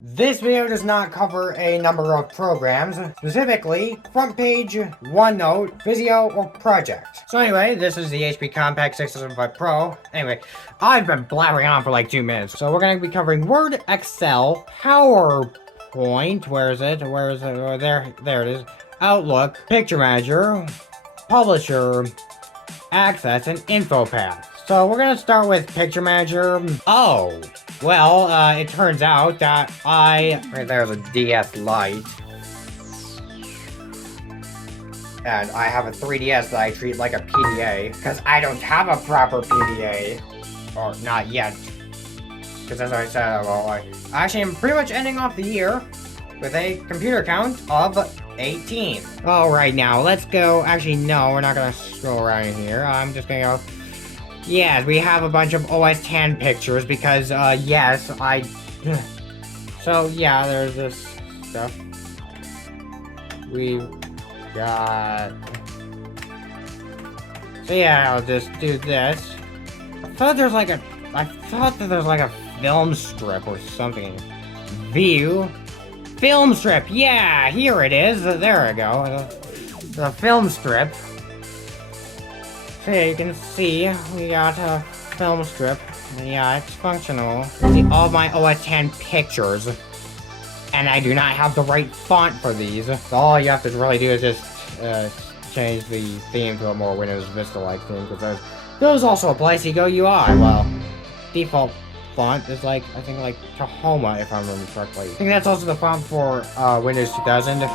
This video does not cover a number of programs, specifically front page, OneNote, Visio, or Project. So anyway, this is the HP Compact 675 Pro. Anyway, I've been blabbering on for like 2 minutes. So we're going to be covering Word, Excel, PowerPoint, where is it? Oh, there it is. Outlook, Picture Manager, Publisher, Access, and InfoPath. So we're going to start with Picture Manager. Oh, well, it turns out that right there's a DS Lite. And I have a 3DS that I treat like a PDA, because I don't have a proper PDA. Or not yet. Because as I said, actually I'm pretty much ending off the year with a computer count of 18. Alright, now let's go. Actually, no, we're not going to scroll around here. I'm just going to go. Yes, we have a bunch of OS X pictures because, yes, So, yeah, there's this stuff. We've got... So, yeah, I'll just do this. I thought that there's like a film strip or something. View. Film strip, yeah, here it is. There we go. The film strip. So yeah, you can see we got a film strip. Yeah, it's functional. See all my OS X pictures. And I do not have the right font for these. So all you have to really do is just change the theme to a more Windows Vista-like theme. Because there's also a place you go UI. Well, default font is like, I think like Tahoma, if I remember correctly. I think that's also the font for Windows 2000.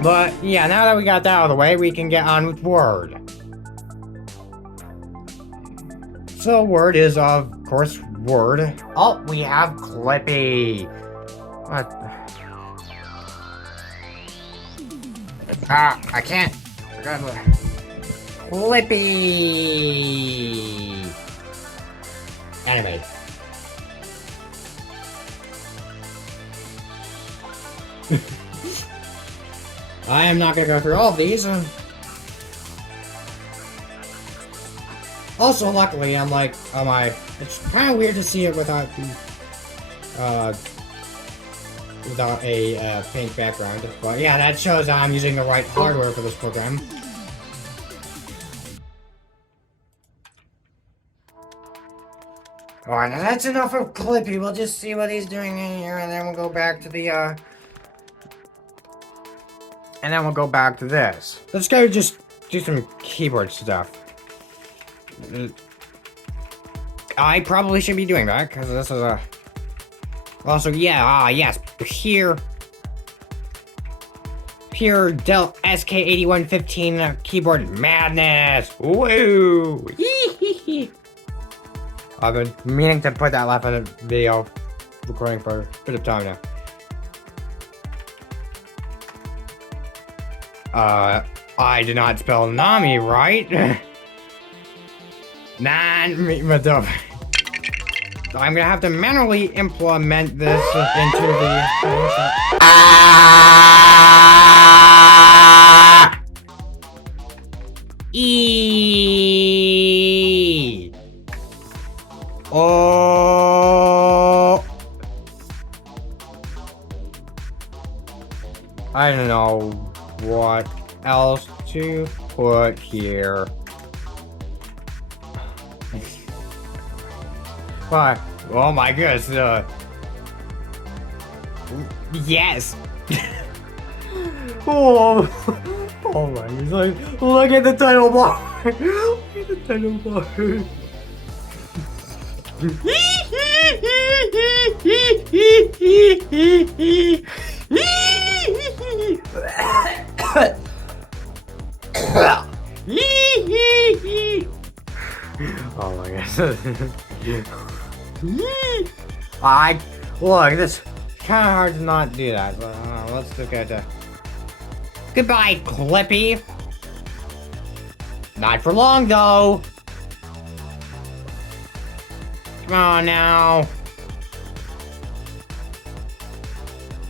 But, yeah, now that we got that out of the way, we can get on with Word. So, Word is, of course, Word. Oh, we have Clippy. What? I can't. Clippy. Animate. I am not gonna go through all of these. Also, luckily, I'm like, it's kind of weird to see it without the, without a pink background. But yeah, that shows I'm using the right hardware for this program. Alright, now that's enough of Clippy. We'll just see what he's doing in here, and then we'll go back to the, and then we'll go back to this. Let's go just do some keyboard stuff. I probably should be doing that, because this is a... Also, yeah, yes, Pure Dell SK8115 keyboard madness! Woo! I've been meaning to put that left in the video recording for a bit of time now. I did not spell Nami right. I'm gonna have to manually implement this into the... E. Oh. I don't know what else to put here. But, oh my goodness, yes! Oh my goodness, look at the title bar! Look at the title bar! Oh my gosh. Look, this kind of hard to not do that. But, let's look at goodbye, Clippy. Not for long, though. Come on now.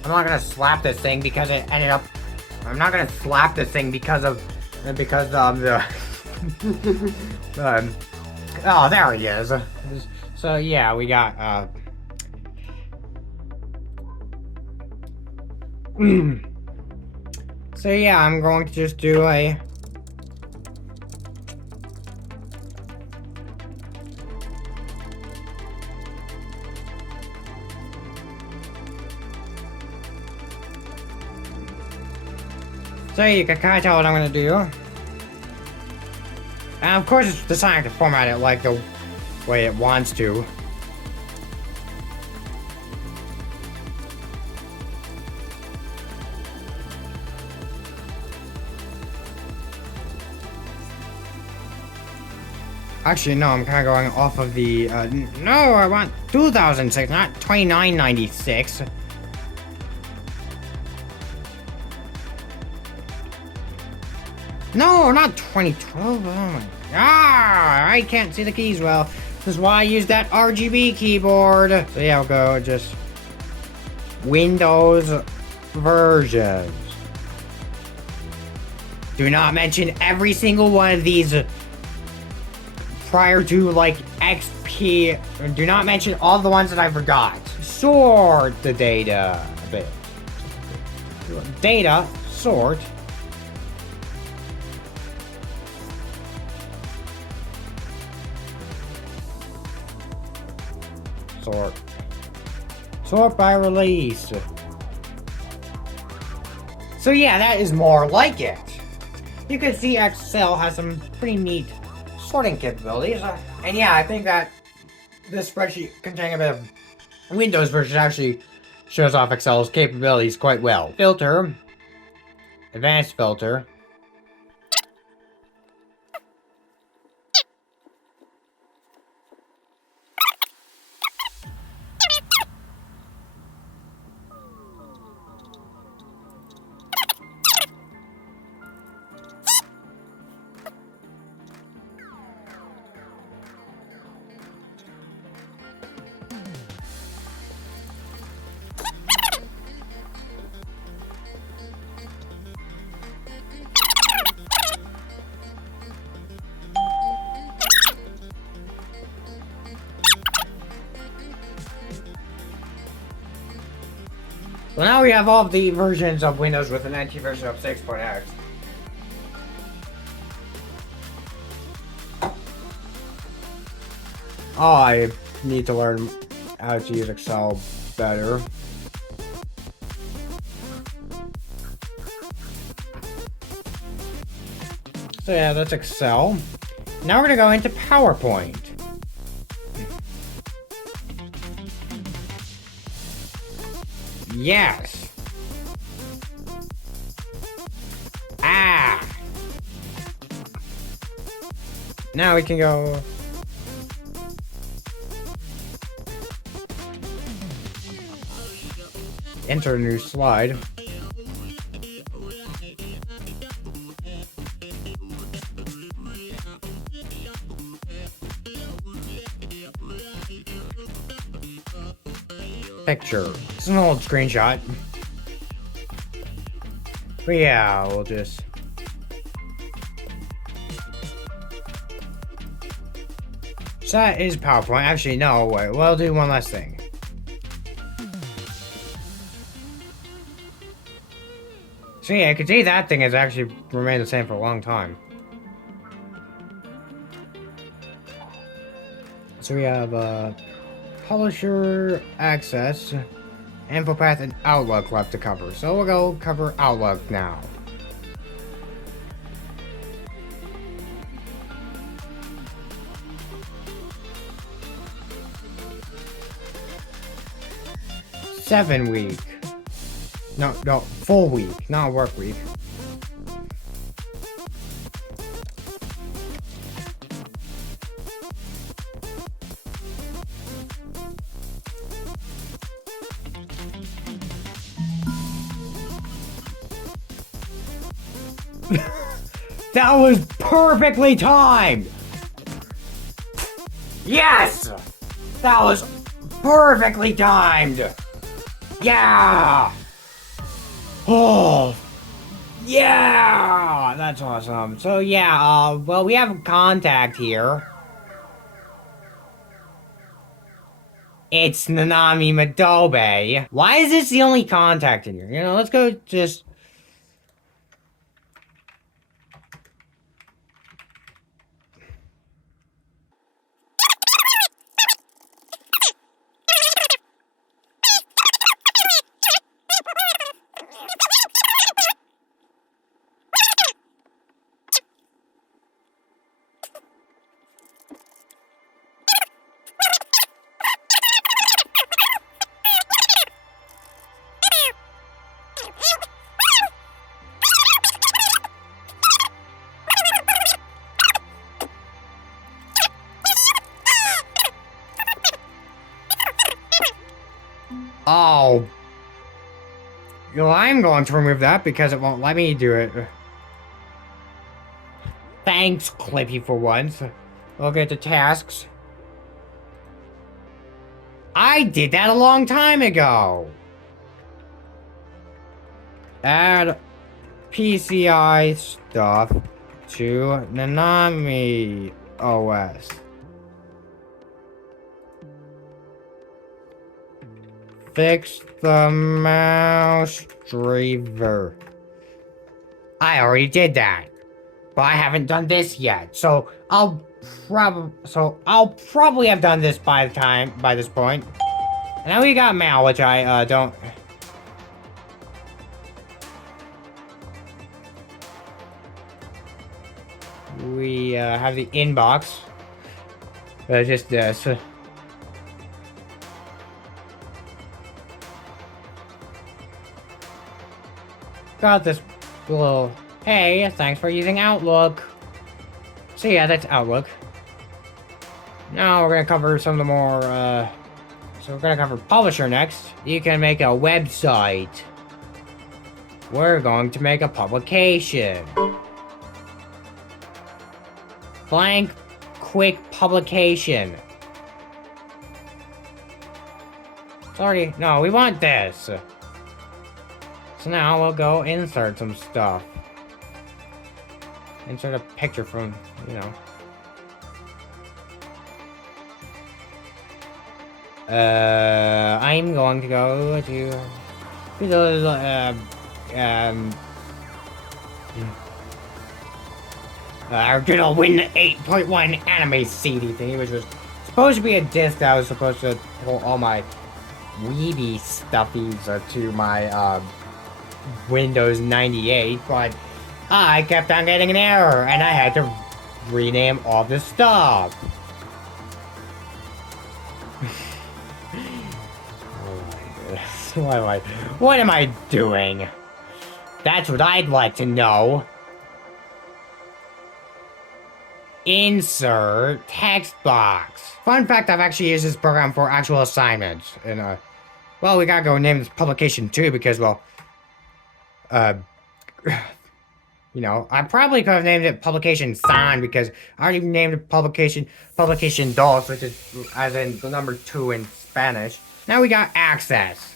I'm not gonna slap this thing because it ended up. I'm not gonna slap this thing because of the. Oh, there he is. So yeah, we got so yeah, I'm going to just do a so you can kind of tell what I'm gonna do. And of course it's designed to format it like the way it wants to. Actually, no, I'm kind of going off of the, no, I want 2006, not 2996. No, not 2012. Oh my. I can't see the keys well. This is why I use that RGB keyboard. So yeah, I'll go just Windows versions. Do not mention every single one of these prior to like XP. Do not mention all the ones that I forgot. Sort the data a bit. Data, sort. Sort by release. So yeah, that is more like it. You can see Excel has some pretty neat sorting capabilities. And yeah, I think that this spreadsheet containing a bit of Windows version actually shows off Excel's capabilities quite well. Filter. Advanced filter. Well, now we have all of the versions of Windows with an antivirus of 6.x. Oh, I need to learn how to use Excel better. So yeah, that's Excel. Now we're gonna go into PowerPoint. Yes. Ah. Now we can go. Enter a new slide. Picture. This is an old screenshot. But yeah, we'll just... So that is PowerPoint. Actually, no, wait. We'll do one last thing. So yeah, I can see that thing has actually remained the same for a long time. So we have, Publisher Access, InfoPath, and Outlook left to cover. So we'll go cover Outlook now. Seven week. No, full week, not work week. That was perfectly timed! Yes! That was perfectly timed! Yeah! Oh! Yeah! That's awesome. So yeah, well, we have a contact here. It's Nanami Madobe. Why is this the only contact in here? You know, let's go just... Oh. Well, I'm going to remove that because it won't let me do it. Thanks, Clippy, for once. We'll get to tasks. I did that a long time ago. Add PCI stuff to Nanami OS. Fix the mouse driver. I already did that, but I haven't done this yet. So I'll probably have done this by this point. And now we got mail, which I don't. We have the inbox. Just this. Got this little, hey, thanks for using Outlook. So yeah, that's Outlook. Now we're gonna cover some of the more, so we're gonna cover Publisher next. You can make a website. We're going to make a publication. Blank, quick publication. Sorry, no, we want this. So now we'll go insert some stuff. Insert a picture from, you know. I'm going to go to those, our original Win 8.1 anime CD thing, which was supposed to be a disc that was supposed to hold all my weeby stuffies to my, Windows 98, but I kept on getting an error, and I had to rename all the stuff. Oh my goodness. What am I doing? That's what I'd like to know. Insert text box. Fun fact, I've actually used this program for actual assignments. And, well, we gotta go name this publication too, because, well, you know, I probably could have named it Publication San because I already named it Publication Dos, which is as in the number 2 in Spanish. Now we got access.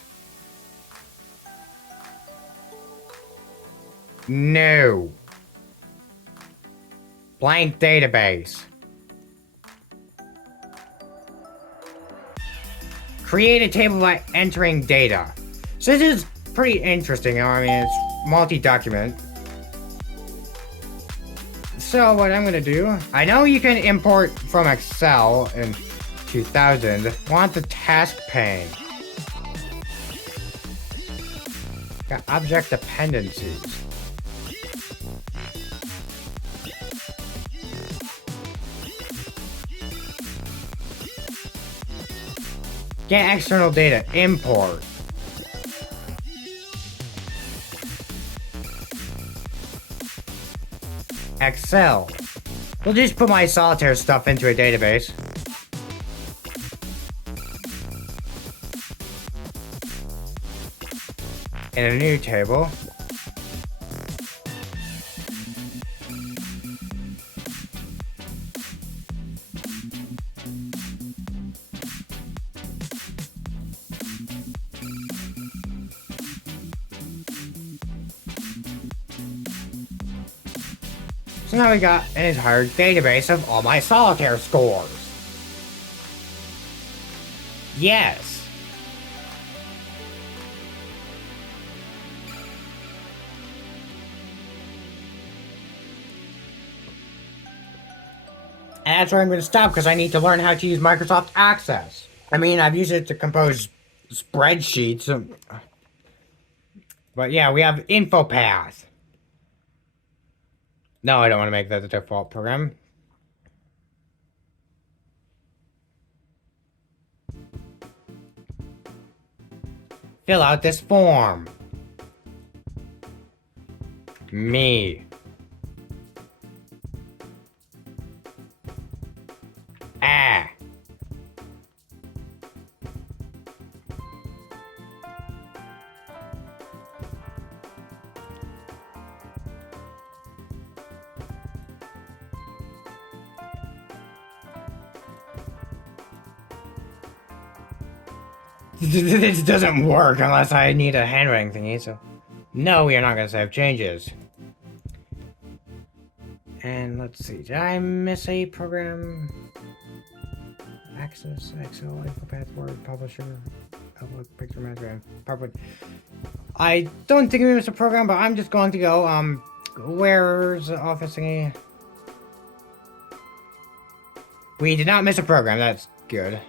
No. Blank database. Create a table by entering data. So this is pretty interesting. I mean, it's multi-document. So what I'm gonna do, I know you can import from Excel in 2000s. Want the task pane. Got object dependencies. Get external data, import. Excel. We'll just put my solitaire stuff into a database. In a new table. So now we got an entire database of all my solitaire scores. Yes. And that's where I'm going to stop because I need to learn how to use Microsoft Access. I mean, I've used it to compose spreadsheets. But yeah, we have InfoPath. No, I don't want to make that the default program. Fill out this form. Me. Ah. This doesn't work unless I need a handwriting thingy, so... No, we are not going to save changes. And let's see, did I miss a program? Access, Excel, InfoPath, Word, Publisher, Outlook, Picture Manager, PowerPoint. I don't think we missed a program, but I'm just going to go, where's the office thingy? We did not miss a program, that's good.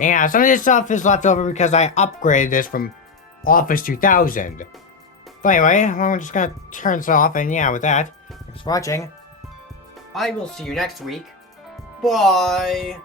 Yeah, some of this stuff is left over because I upgraded this from Office 2000. But anyway, I'm just gonna turn this off, and yeah, with that, thanks for watching. I will see you next week. Bye!